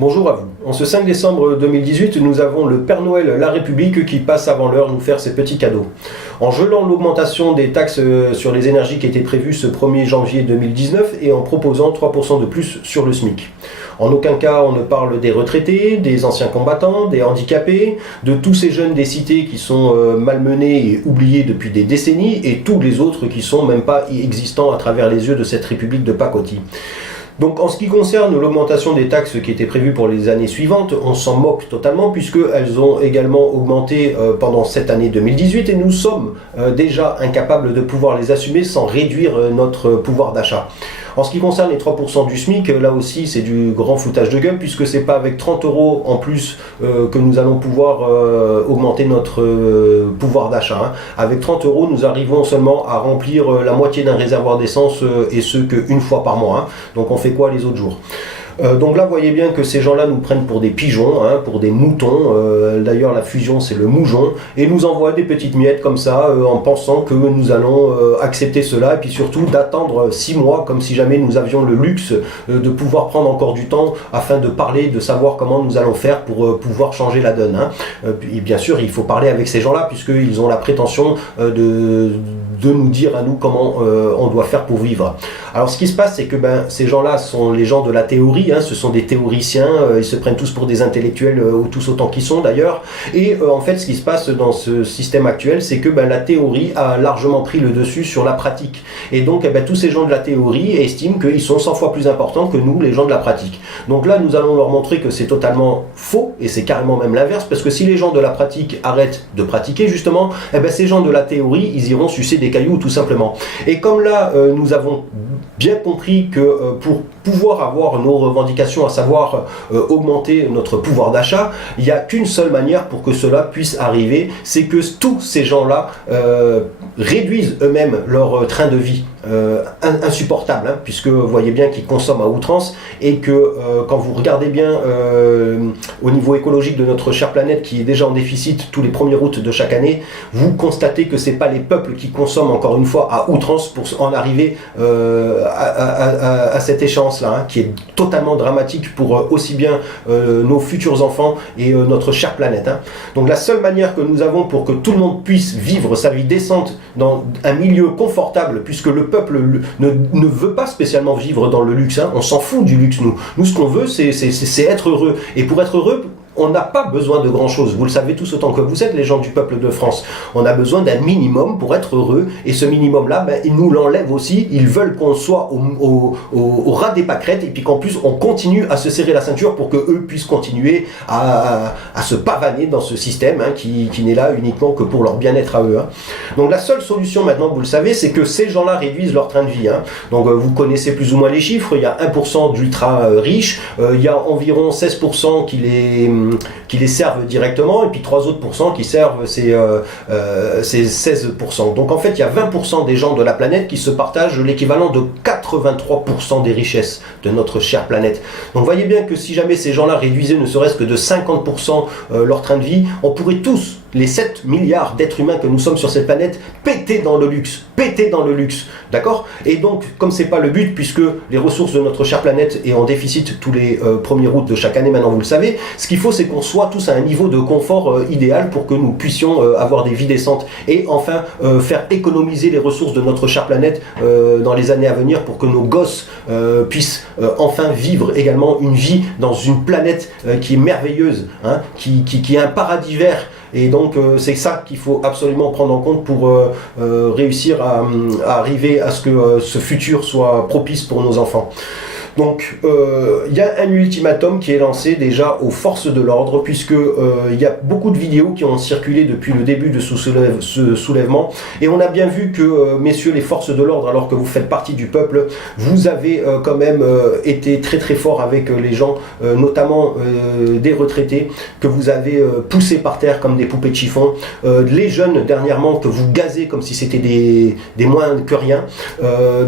Bonjour à vous. En ce 5 décembre 2018, nous avons le Père Noël La République qui passe avant l'heure nous faire ses petits cadeaux. En gelant l'augmentation des taxes sur les énergies qui était prévue ce 1er janvier 2019 et en proposant 3% de plus sur le SMIC. En aucun cas on ne parle des retraités, des anciens combattants, des handicapés, de tous ces jeunes des cités qui sont malmenés et oubliés depuis des décennies et tous les autres qui sont même pas existants à travers les yeux de cette République de pacotille. Donc en ce qui concerne l'augmentation des taxes qui était prévue pour les années suivantes, on s'en moque totalement puisqu'elles ont également augmenté pendant cette année 2018 et nous sommes déjà incapables de pouvoir les assumer sans réduire notre pouvoir d'achat. En ce qui concerne les 3% du SMIC, là aussi c'est du grand foutage de gueule puisque c'est pas avec 30 € en plus que nous allons pouvoir augmenter notre pouvoir d'achat. Avec 30 € nous arrivons seulement à remplir la moitié d'un réservoir d'essence et ce qu'une fois par mois. Donc on fait quoi les autres jours? Donc là, vous voyez bien que ces gens-là nous prennent pour des pigeons, pour des moutons. D'ailleurs, la fusion, c'est le moujon. Et nous envoient des petites miettes comme ça, en pensant que nous allons accepter cela. Et puis surtout, d'attendre 6 mois, comme si jamais nous avions le luxe de pouvoir prendre encore du temps afin de parler, de savoir comment nous allons faire pour pouvoir changer la donne. Et bien sûr, il faut parler avec ces gens-là, puisqu'ils ont la prétention de nous dire à nous comment on doit faire pour vivre. Alors ce qui se passe, c'est que ces gens-là sont les gens de la théorie, ce sont des théoriciens, ils se prennent tous pour des intellectuels, tous autant qu'ils sont d'ailleurs, et en fait ce qui se passe dans ce système actuel, c'est que la théorie a largement pris le dessus sur la pratique, et donc tous ces gens de la théorie estiment qu'ils sont 100 fois plus importants que nous, les gens de la pratique. Donc là nous allons leur montrer que c'est totalement faux, et c'est carrément même l'inverse, parce que si les gens de la pratique arrêtent de pratiquer justement, ces gens de la théorie, ils iront sucer des cailloux tout simplement. Et comme là nous avons bien compris que pour pouvoir avoir nos revendications, à savoir augmenter notre pouvoir d'achat, il n'y a qu'une seule manière pour que cela puisse arriver, c'est que tous ces gens-là réduisent eux-mêmes leur train de vie insupportable, puisque vous voyez bien qu'ils consomment à outrance et que quand vous regardez bien au niveau écologique de notre chère planète qui est déjà en déficit tous les 1er août de chaque année, vous constatez que c'est pas les peuples qui consomment encore une fois à outrance pour en arriver à cette échéance-là, qui est totalement dramatique pour aussi bien nos futurs enfants et notre chère planète. Donc la seule manière que nous avons pour que tout le monde puisse vivre sa vie décente dans un milieu confortable, puisque le peuple ne veut pas spécialement vivre dans le luxe, on s'en fout du luxe nous. Nous ce qu'on veut c'est être heureux, et pour être heureux on n'a pas besoin de grand chose, vous le savez tous autant que vous êtes les gens du peuple de France. On a besoin d'un minimum pour être heureux, et ce minimum là, ils nous l'enlèvent aussi. Ils veulent qu'on soit au ras des pâquerettes, et puis qu'en plus on continue à se serrer la ceinture pour que eux puissent continuer à se pavaner dans ce système qui n'est là uniquement que pour leur bien-être à eux. Donc la seule solution maintenant, vous le savez, c'est que ces gens là réduisent leur train de vie. Donc vous connaissez plus ou moins les chiffres, il y a 1% d'ultra riches, il y a environ 16% qui les servent directement, et puis 3 autres pourcents qui servent ces 16%. Donc en fait il y a 20% des gens de la planète qui se partagent l'équivalent de 83% des richesses de notre chère planète. Donc voyez bien que si jamais ces gens-là réduisaient ne serait-ce que de 50% leur train de vie, on pourrait tous, les 7 milliards d'êtres humains que nous sommes sur cette planète, péter dans le luxe, d'accord? Et donc, comme c'est pas le but, puisque les ressources de notre chère planète est en déficit tous les 1er août de chaque année, maintenant vous le savez, ce qu'il faut c'est qu'on soit tous à un niveau de confort idéal pour que nous puissions avoir des vies décentes, et enfin faire économiser les ressources de notre chère planète dans les années à venir pour que nos gosses puissent enfin vivre également une vie dans une planète qui est merveilleuse, qui est un paradis vert. Et donc c'est ça qu'il faut absolument prendre en compte pour réussir à arriver à ce que ce futur soit propice pour nos enfants. Donc il y a un ultimatum qui est lancé déjà aux forces de l'ordre, puisque il y a beaucoup de vidéos qui ont circulé depuis le début de ce soulèvement, et on a bien vu que messieurs les forces de l'ordre, alors que vous faites partie du peuple, vous avez quand même été très très fort avec les gens, notamment des retraités que vous avez poussés par terre comme des poupées de chiffon, les jeunes dernièrement que vous gazez comme si c'était des moins que rien.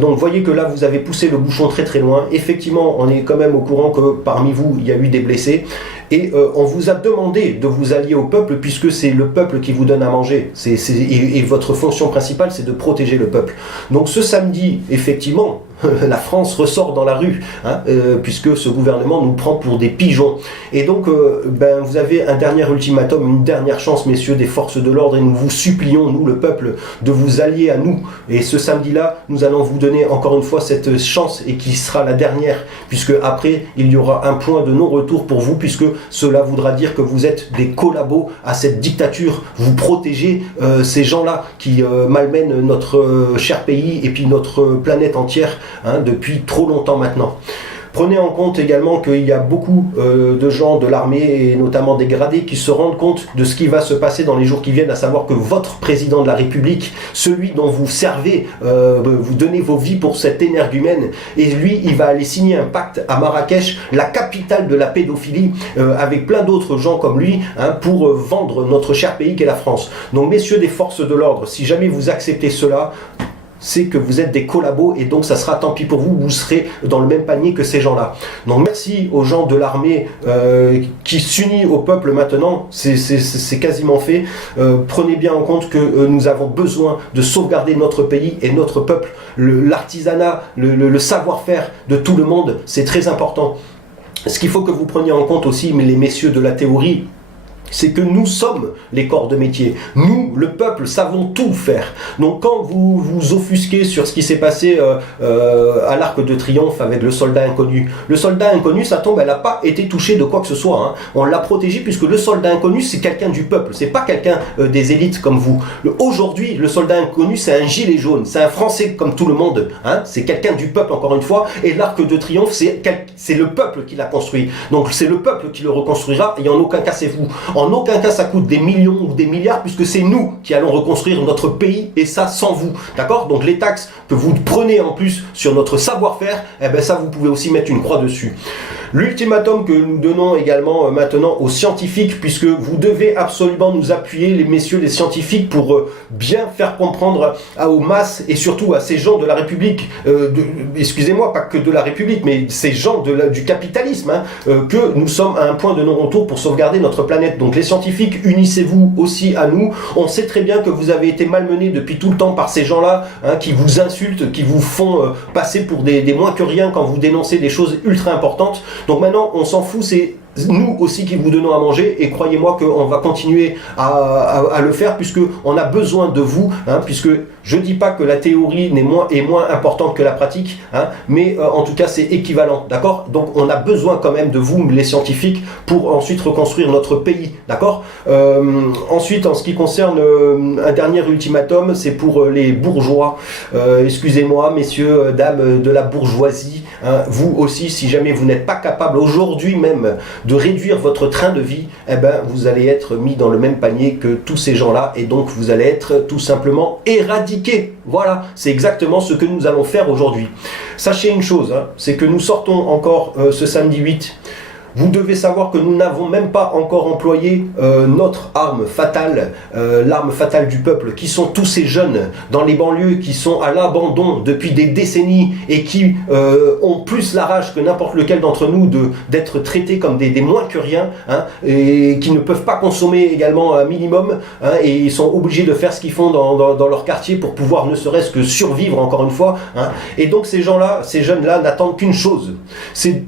Donc voyez que là vous avez poussé le bouchon très très loin. Effectivement, on est quand même au courant que parmi vous, il y a eu des blessés. Et on vous a demandé de vous allier au peuple, puisque c'est le peuple qui vous donne à manger. Et votre fonction principale, c'est de protéger le peuple. Donc ce samedi, effectivement, la France ressort dans la rue, hein, puisque ce gouvernement nous prend pour des pigeons. Et donc, vous avez un dernier ultimatum, une dernière chance, messieurs des forces de l'ordre, et nous vous supplions, nous le peuple, de vous allier à nous. Et ce samedi-là, nous allons vous donner encore une fois cette chance, et qui sera la dernière, puisque après, il y aura un point de non-retour pour vous, puisque cela voudra dire que vous êtes des collabos à cette dictature. Vous protégez ces gens-là qui malmènent notre cher pays et puis notre planète entière, hein, depuis trop longtemps maintenant. Prenez en compte également qu'il y a beaucoup de gens de l'armée, et notamment des gradés, qui se rendent compte de ce qui va se passer dans les jours qui viennent, à savoir que votre président de la République, celui dont vous servez, vous donnez vos vies pour cet énergumène, et lui, il va aller signer un pacte à Marrakech, la capitale de la pédophilie, avec plein d'autres gens comme lui, hein, pour vendre notre cher pays qu'est la France. Donc, messieurs des forces de l'ordre, si jamais vous acceptez cela, c'est que vous êtes des collabos, et donc ça sera tant pis pour vous, vous serez dans le même panier que ces gens-là. Donc merci aux gens de l'armée qui s'unissent au peuple maintenant, c'est quasiment fait. Prenez bien en compte que nous avons besoin de sauvegarder notre pays et notre peuple. L'artisanat, le savoir-faire de tout le monde, c'est très important. Ce qu'il faut que vous preniez en compte aussi, mais les messieurs de la théorie, c'est que nous sommes les corps de métier. Nous, le peuple, savons tout faire. Donc quand vous vous offusquez sur ce qui s'est passé à l'Arc de Triomphe avec le soldat inconnu, le soldat inconnu, sa tombe, elle n'a pas été touchée de quoi que ce soit, hein. On l'a protégé puisque le soldat inconnu, c'est quelqu'un du peuple, c'est pas quelqu'un des élites comme vous. Aujourd'hui, le soldat inconnu, c'est un gilet jaune, c'est un Français comme tout le monde, hein. C'est quelqu'un du peuple, encore une fois, et l'Arc de Triomphe, c'est le peuple qui l'a construit. Donc c'est le peuple qui le reconstruira, et en aucun cas c'est vous. En aucun cas ça coûte des millions ou des milliards, puisque c'est nous qui allons reconstruire notre pays, et ça sans vous, d'accord? Donc les taxes que vous prenez en plus sur notre savoir-faire, eh ben ça vous pouvez aussi mettre une croix dessus. L'ultimatum que nous donnons également maintenant aux scientifiques, puisque vous devez absolument nous appuyer, les messieurs les scientifiques, pour bien faire comprendre aux masses et surtout à ces gens de la République, excusez-moi, pas que de la République, mais ces gens du capitalisme, hein, que nous sommes à un point de non-retour pour sauvegarder notre planète. Donc les scientifiques, unissez-vous aussi à nous. On sait très bien que vous avez été malmenés depuis tout le temps par ces gens-là, hein, qui vous insultent, qui vous font passer pour des moins que rien quand vous dénoncez des choses ultra importantes. Donc maintenant, on s'en fout, c'est nous aussi qui vous donnons à manger, et croyez-moi qu'on va continuer à le faire, puisque on a besoin de vous, hein, puisque je dis pas que la théorie est moins importante que la pratique, hein, mais en tout cas c'est équivalent, d'accord? Donc on a besoin quand même de vous, les scientifiques, pour ensuite reconstruire notre pays, d'accord? Ensuite, en ce qui concerne un dernier ultimatum, c'est pour les bourgeois. Excusez-moi, messieurs, dames de la bourgeoisie, hein, vous aussi, si jamais vous n'êtes pas capable aujourd'hui même de réduire votre train de vie, eh ben, vous allez être mis dans le même panier que tous ces gens-là, et donc vous allez être tout simplement éradiqués. Voilà, c'est exactement ce que nous allons faire aujourd'hui. Sachez une chose, hein, c'est que nous sortons encore ce samedi 8. Vous devez savoir que nous n'avons même pas encore employé notre arme fatale, l'arme fatale du peuple, qui sont tous ces jeunes dans les banlieues qui sont à l'abandon depuis des décennies, et qui ont plus la rage que n'importe lequel d'entre nous d'être traités comme des moins que rien, hein, et qui ne peuvent pas consommer également un minimum, hein, et ils sont obligés de faire ce qu'ils font dans leur quartier pour pouvoir ne serait-ce que survivre, encore une fois, hein. Et donc ces gens-là, ces jeunes-là n'attendent qu'une chose, c'est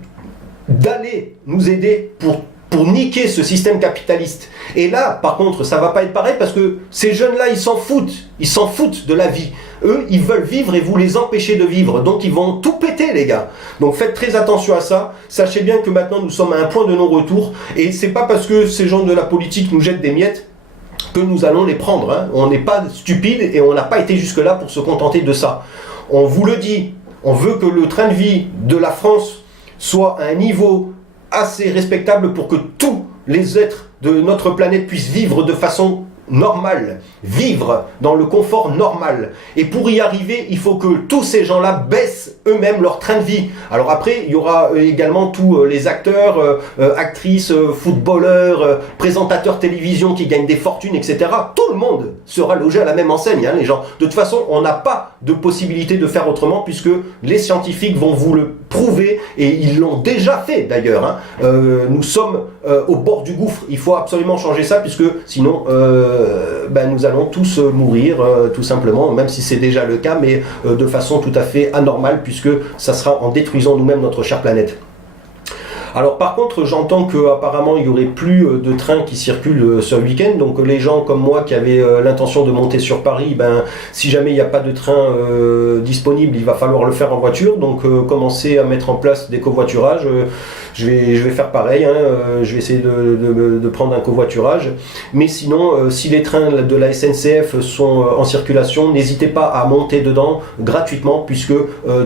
d'aller nous aider pour niquer ce système capitaliste. Et là, par contre, ça va pas être pareil, parce que ces jeunes-là, ils s'en foutent de la vie. Eux, ils veulent vivre, et vous les empêchez de vivre. Donc ils vont tout péter, les gars. Donc faites très attention à ça. Sachez bien que maintenant, nous sommes à un point de non-retour, et c'est pas parce que ces gens de la politique nous jettent des miettes que nous allons les prendre, hein. On n'est pas stupides, et on n'a pas été jusque-là pour se contenter de ça. On vous le dit, on veut que le train de vie de la France soit à un niveau assez respectable pour que tous les êtres de notre planète puissent vivre de façon normale, vivre dans le confort normal. Et pour y arriver, il faut que tous ces gens-là baissent eux-mêmes leur train de vie. Alors après, il y aura également tous les acteurs, actrices, footballeurs, présentateurs télévision qui gagnent des fortunes, etc. Tout le monde sera logé à la même enseigne, hein, les gens. De toute façon, on n'a pas de possibilité de faire autrement, puisque les scientifiques vont vous le prouvé, et ils l'ont déjà fait d'ailleurs, hein. Nous sommes au bord du gouffre. Il faut absolument changer ça, puisque sinon nous allons tous mourir tout simplement, même si c'est déjà le cas, mais de façon tout à fait anormale, puisque ça sera en détruisant nous-mêmes notre chère planète. Alors par contre, j'entends qu'apparemment il n'y aurait plus de trains qui circulent ce week-end, donc les gens comme moi qui avaient l'intention de monter sur Paris, si jamais il n'y a pas de train disponible, il va falloir le faire en voiture, donc commencer à mettre en place des covoiturages. Je vais faire pareil, hein, je vais essayer de prendre un covoiturage, mais sinon, si les trains de la SNCF sont en circulation, n'hésitez pas à monter dedans gratuitement, puisque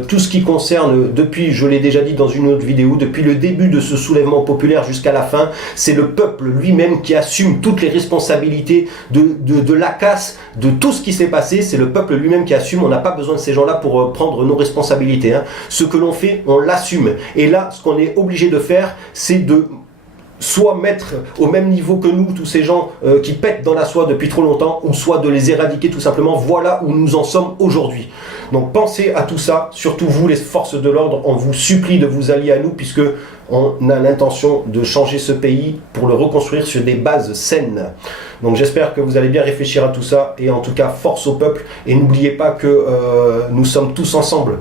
tout ce qui concerne, depuis, je l'ai déjà dit dans une autre vidéo, depuis le début de ce soulèvement populaire jusqu'à la fin, c'est le peuple lui-même qui assume toutes les responsabilités de la casse, de tout ce qui s'est passé. C'est le peuple lui-même qui assume. On n'a pas besoin de ces gens-là pour prendre nos responsabilités, hein. Ce que l'on fait, on l'assume. Et là, ce qu'on est obligé de faire, c'est de soit mettre au même niveau que nous tous ces gens qui pètent dans la soie depuis trop longtemps, ou soit de les éradiquer tout simplement. Voilà où nous en sommes aujourd'hui. Donc pensez à tout ça, surtout vous les forces de l'ordre, on vous supplie de vous allier à nous, puisque on a l'intention de changer ce pays pour le reconstruire sur des bases saines. Donc j'espère que vous allez bien réfléchir à tout ça, et en tout cas force au peuple, et n'oubliez pas que nous sommes tous ensemble,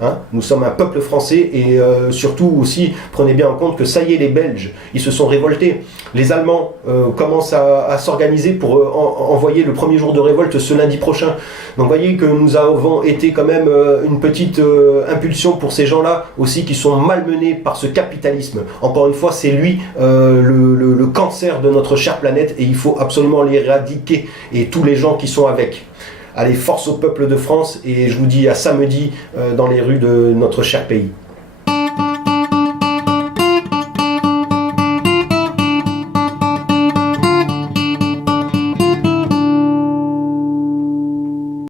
hein. Nous sommes un peuple français, et surtout aussi prenez bien en compte que ça y est, les Belges, ils se sont révoltés. Les Allemands commencent à s'organiser pour envoyer le premier jour de révolte ce lundi prochain. Donc voyez que nous avons été quand même une petite impulsion pour ces gens-là aussi, qui sont malmenés par ce capitalisme. Encore une fois, c'est lui le cancer de notre chère planète, et il faut absolument l'éradiquer, et tous les gens qui sont avec. Allez, force au peuple de France, et je vous dis à samedi dans les rues de notre cher pays.